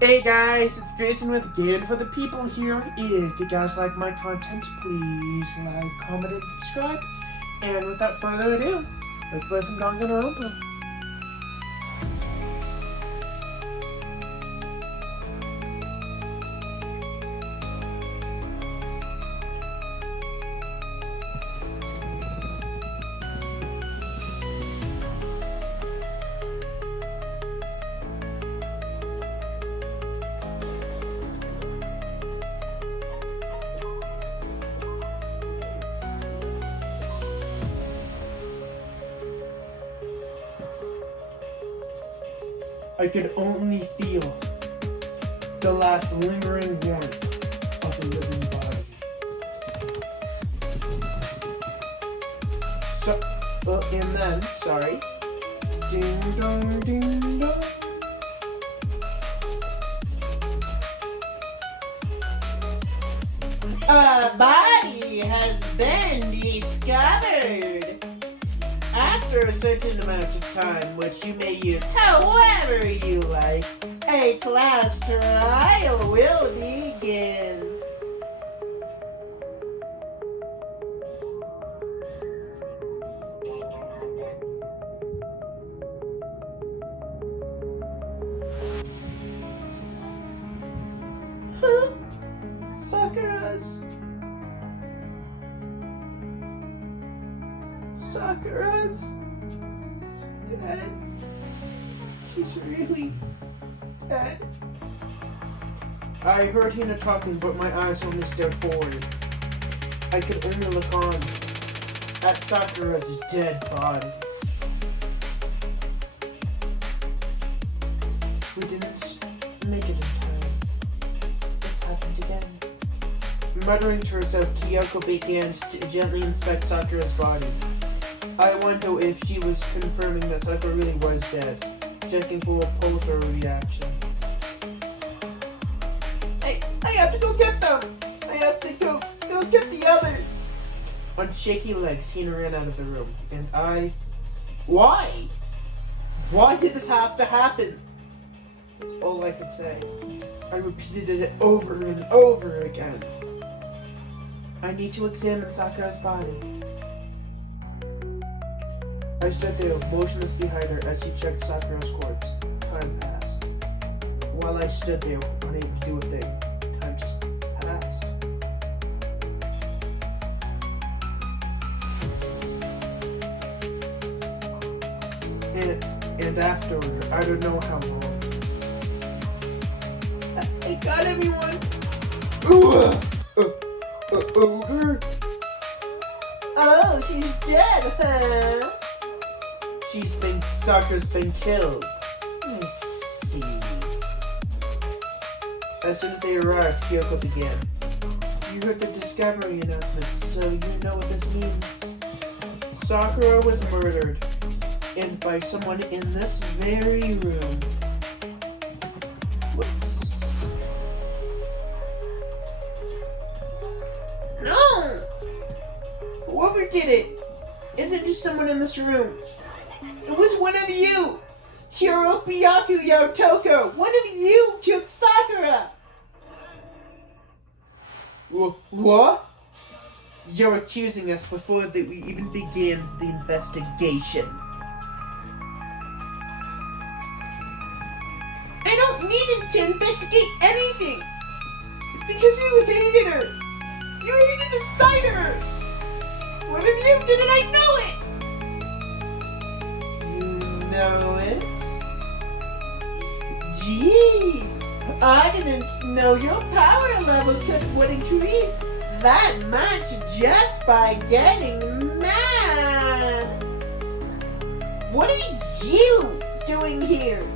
Hey guys, it's Grayson with Game for the People here. If you guys like my content, please like, comment, and subscribe. And without further ado, let's play some Danganronpa. I could only feel the last lingering warmth of a living body. And then, ding dong, ding dong. A body has been discovered. After a certain amount of time, which you may use however you like, a class trial will begin. Huh? Sakura's dead. She's really dead. I heard Hina talking, but my eyes only stared forward. I could only look on at Sakura's dead body. We didn't make it in time. It's happened again. Muttering to herself, Kyoko began to gently inspect Sakura's body. I wonder if she was confirming that Sakura really was dead, checking for a pulse or a reaction. I have to go get them! I have to go get the others! On shaky legs, Hina ran out of the room, and Why? Why did this have to happen? That's all I could say. I repeated it over and over again. I need to examine Sakura's body. I stood there, motionless behind her as she checked Sakura's corpse. Time passed. While I stood there, unable to do a thing, time just passed. And afterward, I don't know how long. I got everyone! Ogre? Oh, she's dead, huh? Sakura's been killed. I see. As soon as they arrived, Kyoko began. You heard the discovery announcements, so you know what this means. Sakura was murdered, and by someone in this very room. Whoops. No! Whoever did it isn't just someone in this room. It was one of you! Hiropiyaku Yotoko! One of you killed Sakura! What? You're accusing us before we even began the investigation. I don't need to investigate anything! Because you hated her! You hated the sight of her! One of you did it, I know it! Know it? Jeez, I didn't know your power level would increase that much just by getting mad. What are you doing here?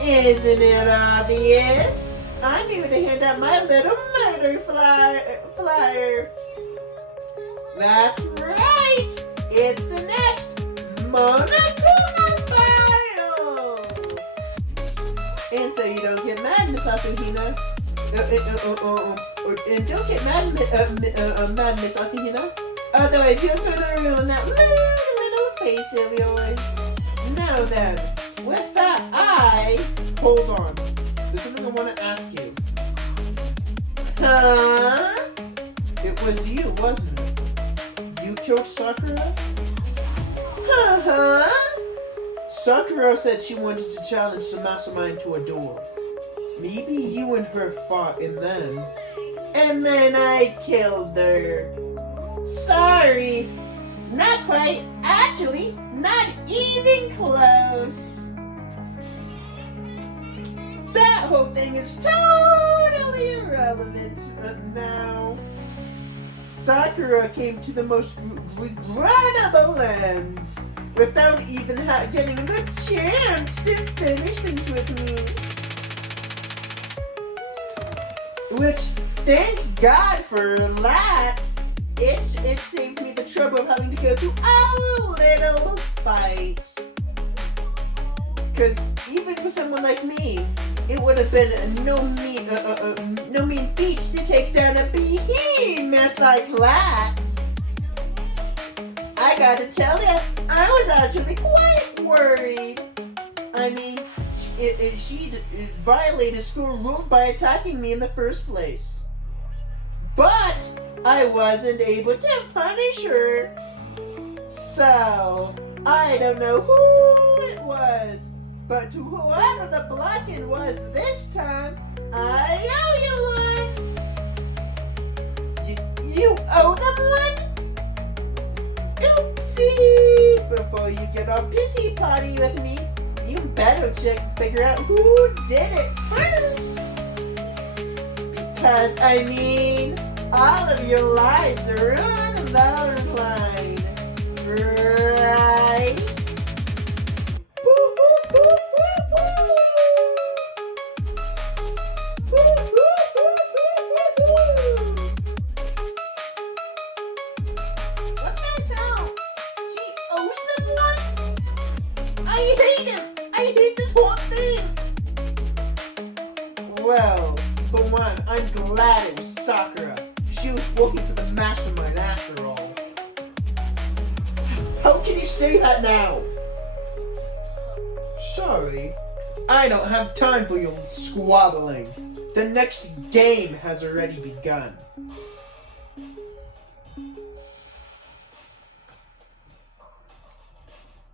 Isn't it obvious? I'm here to hand out my little murder flyer. That's right. It's the next Monokuma file! And so you don't get mad, Miss Asuhina. And don't get mad, mad Miss Asuhina. Otherwise you're gonna ruin that little face of yours. Now then, with that, Hold on. there's something I want to ask you. Huh? It was you, wasn't it? You killed Sakura? Huh? Sakura said she wanted to challenge the mastermind to a duel. Maybe you and her fought and then... And then I killed her. Sorry. Not quite. Actually, not even close. That whole thing is totally irrelevant now. Sakura came to the most regrettable end without even getting the chance to finish things with me. Which, thank God for that. It saved me the trouble of having to go through a little fight. Because even for someone like me, it would have been no mean feat to take down a behemoth like that. I gotta tell ya, I was actually quite worried. I mean, she violated school rules by attacking me in the first place. But I wasn't able to punish her. So, I don't know who it was, but to whoever the blocking was this time, I owe you one. You owe them one? Oopsie! Before you get all pissy potty with me, you better figure out who did it first. Because, I mean, all of your lives are on the line, right? What the hell? She owes them one? I hate him! I hate this whole thing! Well, for one, I'm glad it was Sakura. She was working for the mastermind after all. How can you say that now? Sorry, I don't have time for your squabbling. The next game has already begun.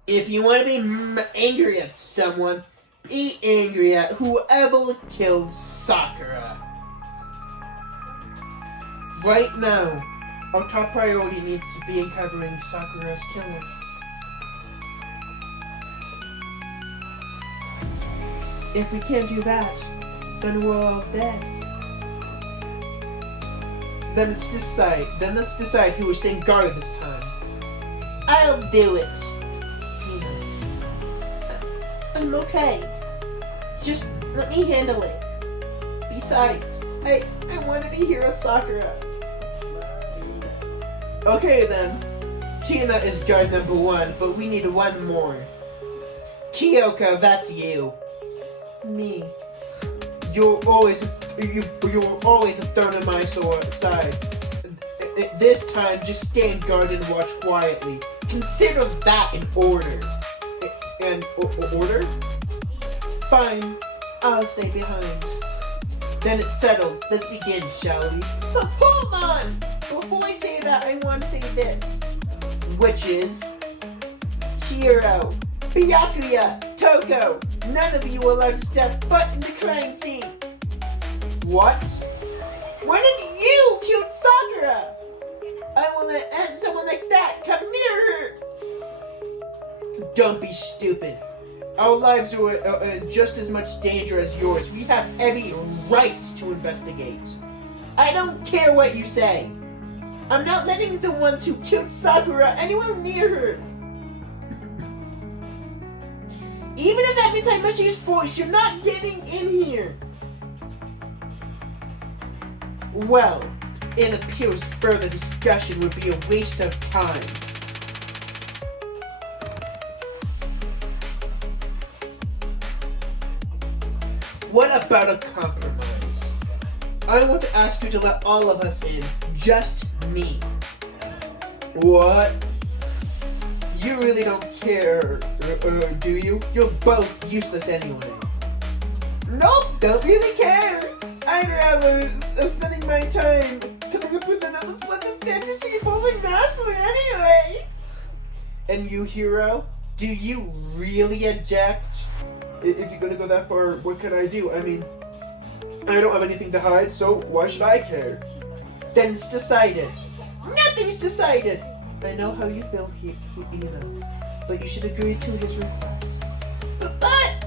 If you want to be angry at someone, be angry at whoever killed Sakura. Right now, our top priority needs to be uncovering Sakura's killer. If we can't do that, then we're all dead. Then let's decide who will stand guard this time. I'll do it. I'm okay. Just let me handle it. Besides, I want to be here with Sakura. Okay then. Kina is guard number 1, but we need one more. Kyoko, that's you. Me. You're always a thorn in my side. This time, just stand guard and watch quietly. Consider that an order. Order? Fine. I'll stay behind. Then it's settled. Let's begin, shall we? But hold on! Before I say that, I want to say this. Which is... Hiro, Byakuya, Toko, none of you will allowed to step foot in the crime scene. What? When did you kill Sakura? I will let someone like that come near her. Don't be stupid. Our lives are in just as much danger as yours. We have every right to investigate. I don't care what you say. I'm not letting the ones who killed Sakura anywhere near her. Even if that means I must use force, you're not getting in here. Well, it appears further discussion would be a waste of time. What about a compromise? I want to ask you to let all of us in. Just me. What? You really don't care, do you? You're both useless anyway. Nope, don't really care. I'd rather spending my time coming up with another splendid fantasy involving Masler anyway. And you, Hero, do you really object? If you're gonna go that far, what can I do? I mean, I don't have anything to hide, so why should I care? Then it's decided. Nothing's decided. I know how you feel, Hina, but you should agree to his request. But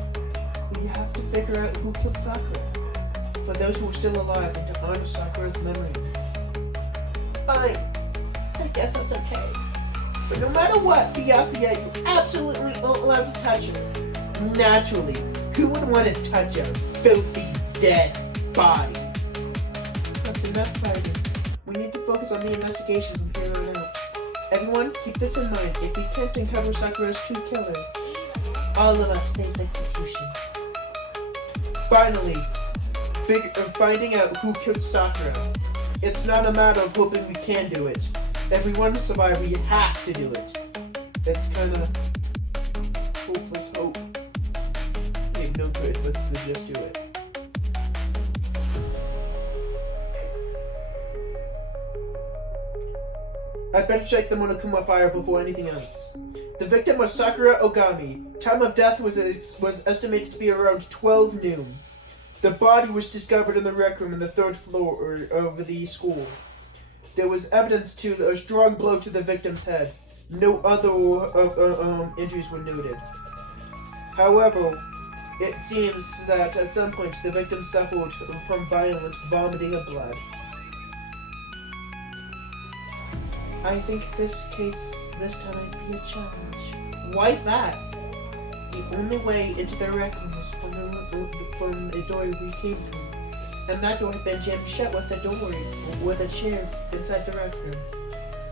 we have to figure out who killed Sakura. For those who are still alive and to honor Sakura's memory. Fine. I guess that's okay. But no matter what, Byakuya, you absolutely aren't allowed to touch her. Naturally, who would want to touch a filthy, dead body? That's enough fighting. We need to focus on the investigation from here on out. Everyone, keep this in mind. If we can't uncover Sakura's true killer, all of us face execution. Finally, finding out who killed Sakura. It's not a matter of hoping we can do it. If we want to survive, we have to do it. It's kind of hopeless hope. We have no choice but to just do it. I'd better check the Monokuma fire before anything else. The victim was Sakura Ogami. Time of death was estimated to be around 12 noon. The body was discovered in the rec room on the 3rd floor of the school. There was evidence to a strong blow to the victim's head. No other injuries were noted. However, it seems that at some point the victim suffered from violent vomiting of blood. I think this time might be a challenge. Why is that? The only way into the rec room was from the door we came through. And that door had been jammed shut with a chair inside the rec room.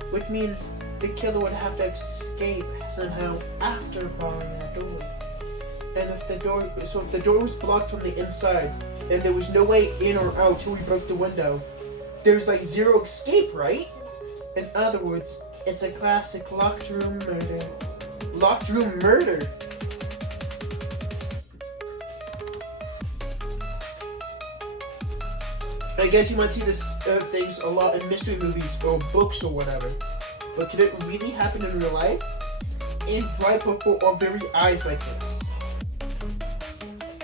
Which means the killer would have to escape somehow after barring that door. And if the door was blocked from the inside, and there was no way in or out till we broke the window, there's like zero escape, right? In other words, it's a classic locked room murder. Locked room murder? I guess you might see this things a lot in mystery movies or books or whatever. But could it really happen in real life? And right before our very eyes like this?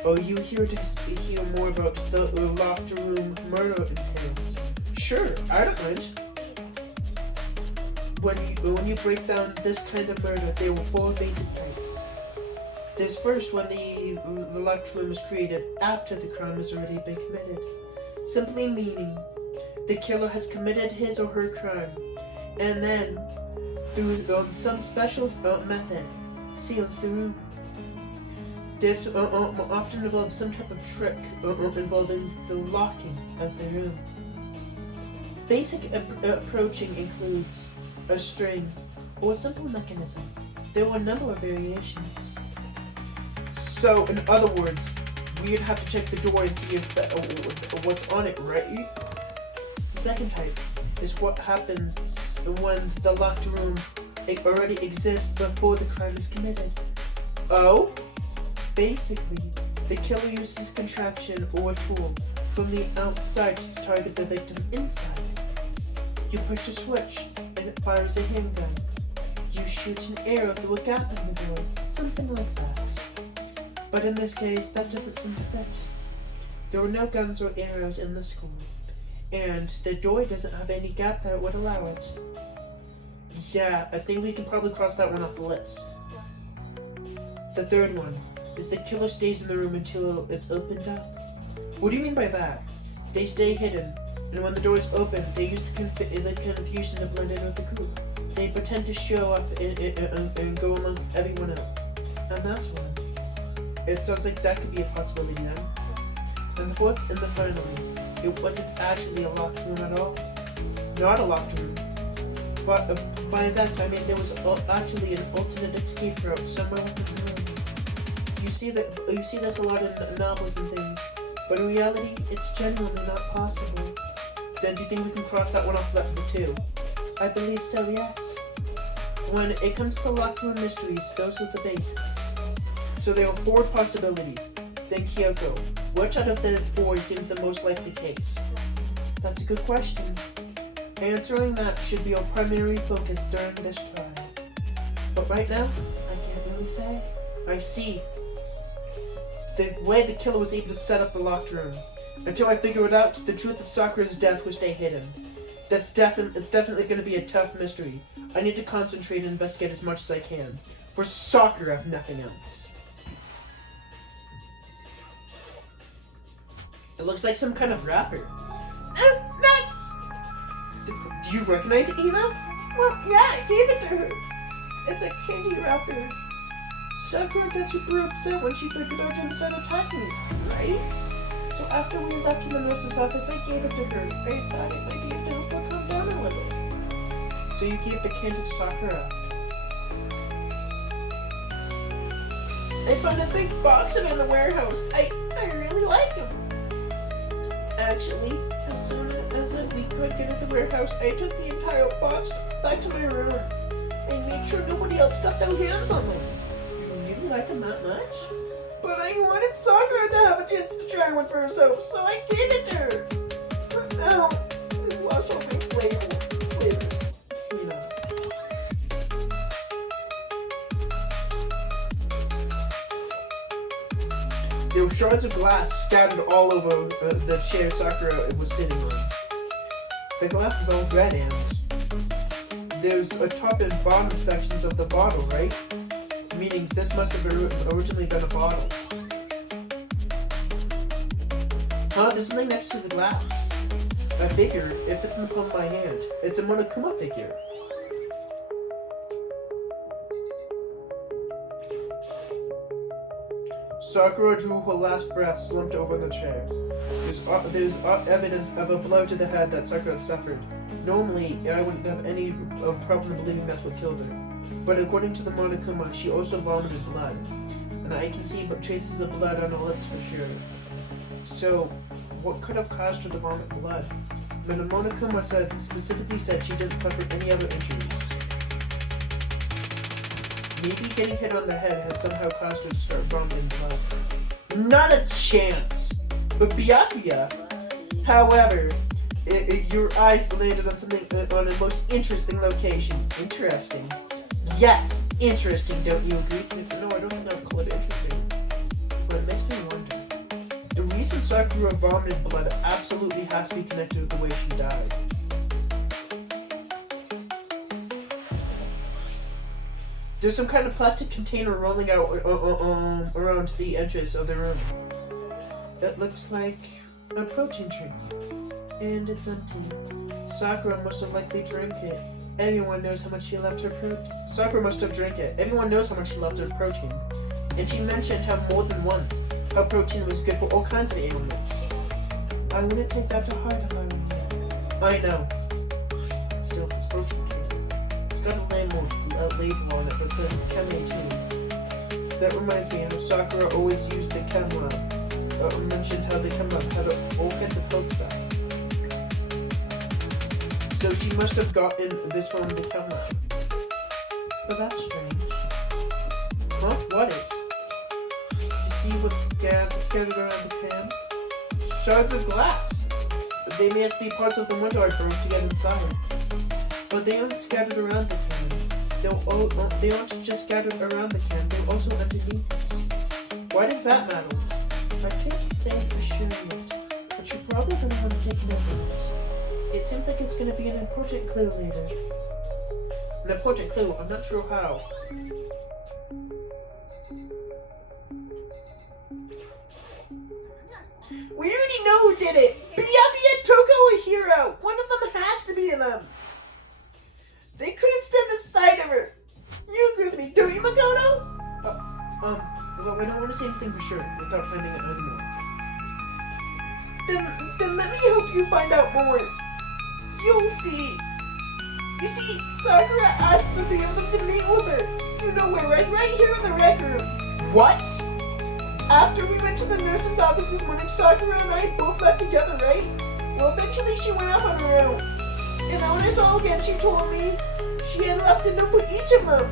Are you here to hear more about the locked room murder details? Sure, I don't mind. When you break down this kind of murder, there were 4 basic types. There's first when the locked room is created after the crime has already been committed. Simply meaning the killer has committed his or her crime and then, through some special method, seals the room. This often involves some type of trick involving the locking of the room. Basic approaching includes a string or a simple mechanism. There were a number of variations. So, in other words, we'd have to check the door and see if what's on it, right? The second type is what happens when the locked room already exists before the crime is committed. Oh? Basically, the killer uses a contraption or a tool from the outside to target the victim inside. You push a switch and it fires a handgun. You shoot an arrow through a gap in the door, something like that. But in this case, that doesn't seem to fit. There were no guns or arrows in the school, and the door doesn't have any gap that would allow it. Yeah, I think we can probably cross that one off the list. The third one is the killer stays in the room until it's opened up. What do you mean by that? They stay hidden, and when the door is open, they use the confusion to blend in with the group. They pretend to show up and go among everyone else. And that's one. It sounds like that could be a possibility then. And the fourth and the final one, it wasn't actually a locked room at all. Not a locked room. But by that I mean there was actually an alternate escape route somewhere within the room. You see this a lot in novels and things, but in reality, it's genuinely not possible. Then do you think we can cross that one off the list too? I believe so, yes. When it comes to locked room mysteries, those are the basics. So there are 4 possibilities. then Kyoko. Which out of the four seems the most likely case? That's a good question. Answering that should be our primary focus during this trial. But right now, I can't really say. I see. The way the killer was able to set up the locked room. Until I figure it out, the truth of Sakura's death will stay hidden. That's definitely going to be a tough mystery. I need to concentrate and investigate as much as I can. For Sakura, if nothing else. It looks like some kind of wrapper. Nuts! Do you recognize it, Ina? Well, yeah, I gave it to her. It's a candy wrapper. Sakura got super upset when she figured out Jin started attacking me, right? So after we left to the nurse's office, I gave it to her. I thought it might be able to help her calm down a little. So you gave the candy to Sakura. I found a big box of it in the warehouse. I really like them. Actually, as soon as we could get at the warehouse, I took the entire box back to my room. I made sure nobody else got their hands on them. You really like them that much? But I wanted Sakura to have a chance to try one for herself, so I gave it to her. But now, I've lost all my flavor. You know. There were shards of glass scattered all over the chair Sakura was sitting on. The glass is all red, and there's a top and bottom sections of the bottle, right? Meaning this must have originally been a bottle. Huh? There's something next to the glass. A figure. It fits in the palm of my hand. It's a Monokuma figure. Sakura drew her last breath, slumped over in the chair. There's evidence of a blow to the head that Sakura suffered. Normally, I wouldn't have any problem believing that's what killed her. But according to the Monokuma, she also vomited blood. And I can see traces of blood on her lips for sure. So, what could have caused her to vomit blood? But the Monokuma specifically said she didn't suffer any other injuries. Maybe getting hit on the head had somehow caused her to start vomiting blood. Not a chance! But Byakuya, however, your eyes landed on something on a most interesting location. Interesting. Yes, interesting, don't you agree? No, I don't think I would call it interesting. But it makes me wonder. The reason Sakura vomited blood absolutely has to be connected with the way she died. There's some kind of plastic container rolling out around the entrance of the room. It looks like a protein drink. And it's empty. Sakura must have likely drank it. Everyone knows how much she loved her protein. Sakura must have drank it. Everyone knows how much she loved her protein. And she mentioned how more than once how protein was good for all kinds of ailments. I wouldn't take that to heart if I were you. I know. Still, it's protein cake. It's got a label on it that says Chem 18. That reminds me how Sakura always used the Chem Lab. Mentioned how the Chem Lab had all kinds of health stuff. So she must have gotten this from the Chem Lab. But that's strange. Huh? What is? You see what's scattered around the can? Shards of glass. They must be parts of the window I broke to get inside. But they aren't scattered around the can. They aren't just scattered around the can, they're also underneath it. Why does that matter? I can't say for sure yet, but you're probably going to want to take note of this. It seems like it's going to be an important clue later. An important clue, I'm not sure how. We already know who did it! Byakuya, Toko, or Hiro! One of them has to be them! They couldn't stand the sight of her! You agree with me, don't you, Makoto? Well, I don't want to say anything for sure without finding out anymore. Then let me help you find out more. You'll see. You see, Sakura asked the three of them to meet with her. You know where, right here in the rec room. What? After we went to the nurse's office this morning, Sakura and I both left together, right? Well, eventually she went off on her own. And then when I saw her again, she told me she had left a note for each of them.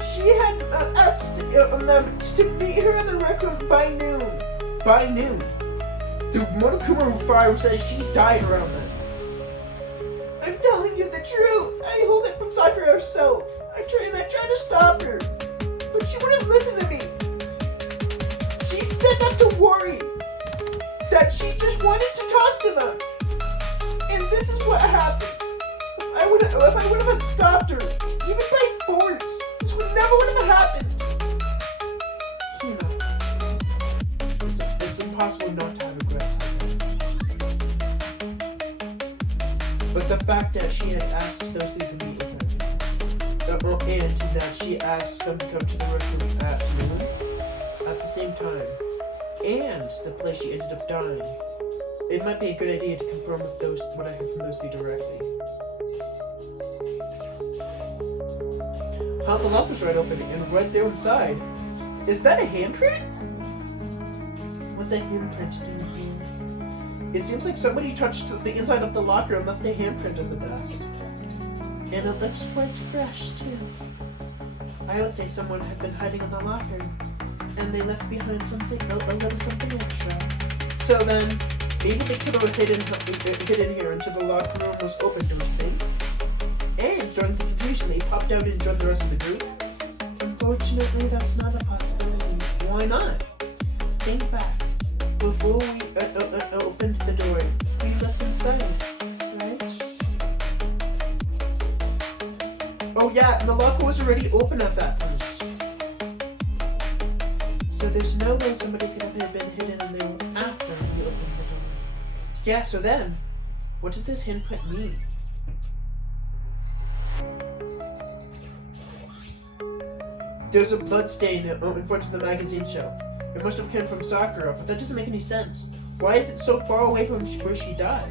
She she had asked them to meet her in the rec room by noon. By noon. The Monokuma file says she died around then. I'm telling you the truth. I hold it from Sakura herself. I tried to stop her, but she wouldn't listen to me. She said not to worry, that she just wanted to talk to them. And this is what happened. If I would have stopped her, even by force, this never would have happened. You know, it's impossible not to have regrets. But the fact that she had asked those two to meet with her, and that she asked them to come to the restaurant at noon, at the same time, and the place she ended up dying, it might be a good idea to confirm with what I heard from those two directly. How the lock was right open and right there inside. Is that a handprint? What's a handprint doing here? It seems like somebody touched the inside of the locker and left a handprint in the dust. And it looks quite fresh too. I would say someone had been hiding in the locker and they left behind something, a little something extra. So then, maybe the killer was hidden here until the locker room was open to his thing. And during the confusion, they popped out and joined the rest of the group. Unfortunately, that's not a possibility. Why not? Think back. Before we opened the door, we left inside, right? Oh yeah, and the locker was already open at that point. So there's no way somebody could have been hidden in there after we opened the door. Yeah, so then, what does this handprint mean? There's a blood stain in front of the magazine shelf. It must have come from Sakura, but that doesn't make any sense. Why is it so far away from where she died?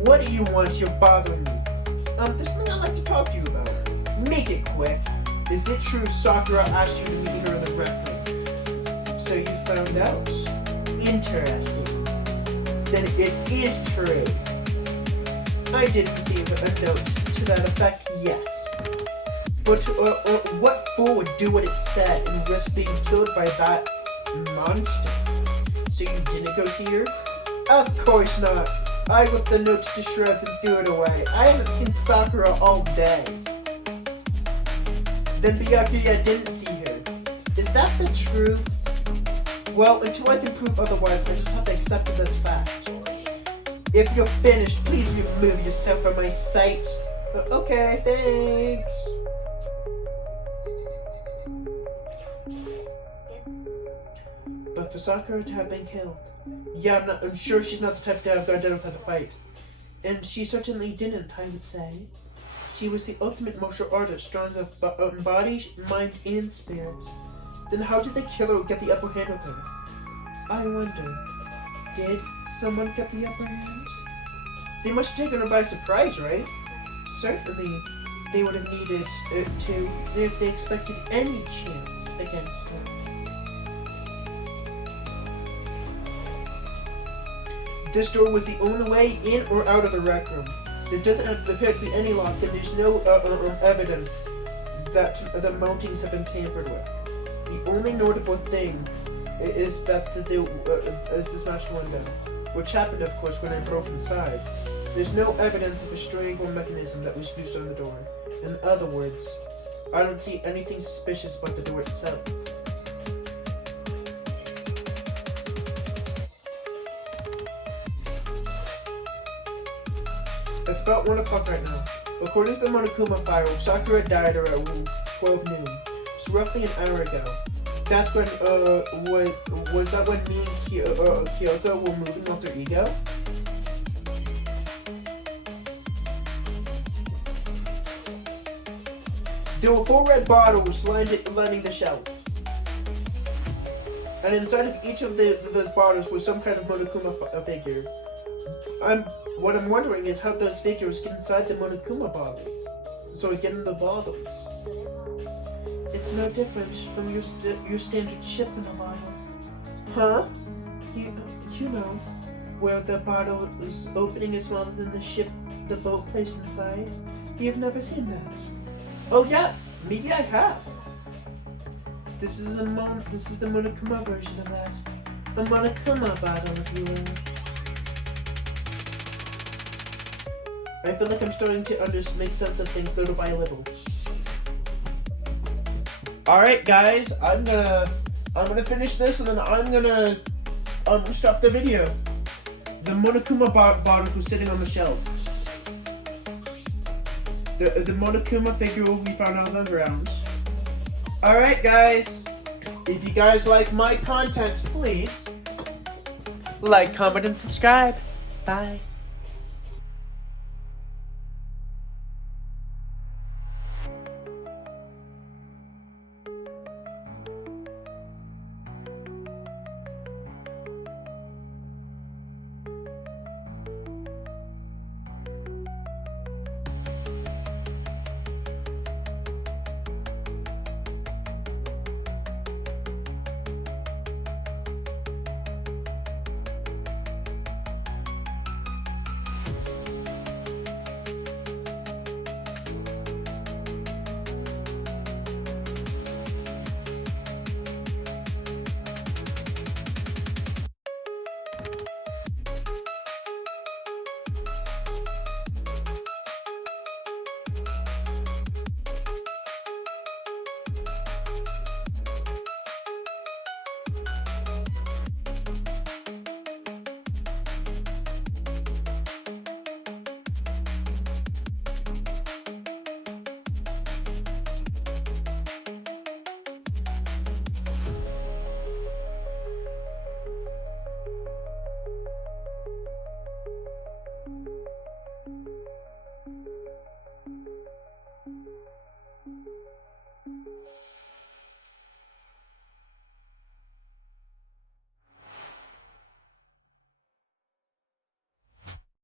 What do you want? You're bothering me. There's something I'd like to talk to you about. Make it quick. Is it true Sakura asked you to meet her in the rec room? So you found out. Interesting. Then it is true. I did receive a note to that effect, yes. But what fool would do what it said and risk being killed by that monster? So you didn't go see her? Of course not. I ripped the notes to shreds and threw it away. I haven't seen Sakura all day. Then Byakuya didn't see her. Is that the truth? Well, until I can prove otherwise, I just have to accept it as fact. If you're finished, please remove yourself from my sight. Okay, thanks. But for Sakura to have been killed, yeah, I'm sure she's not the type to have gone down without a fight. And she certainly didn't, I would say. She was the ultimate martial artist, strong of body, mind, and spirit. Then how did the killer get the upper hand with her? I wonder, did someone get the upper hand? They must have taken her by surprise, right? Certainly, they would have needed it to if they expected any chance against her. This door was the only way in or out of the rec room. There doesn't appear to be any lock, and there's no evidence that the mountings have been tampered with. The only notable thing is that is the smashed window, which happened, of course, when I broke inside. There's no evidence of a strangle mechanism that was used on the door. In other words, I don't see anything suspicious about the door itself. It's about 1 o'clock right now. According to the Monokuma file, Sakura died around 12 noon, so roughly an hour ago. That's when, was that when me and Kyoko were moving alter ego? There were 4 red bottles lining the shelf. And inside of each of those bottles was some kind of Monokuma figure. What I'm wondering is how those figures get inside the Monokuma bottle. So get in the bottles. It's no different from your standard shipment bottle. Huh? You know, where the bottle's opening is smaller than the boat placed inside? You've never seen that? Oh yeah, maybe I have. This is the Monokuma version of that. A Monokuma bottle, if you will. I feel like I'm starting to make sense of things little by little. Alright guys, I'm gonna finish this and then I'm gonna stop the video. The Monokuma bottle was sitting on the shelf. The Monokuma figure will be found on the ground. Alright guys, if you guys like my content, please like, comment, and subscribe. Bye.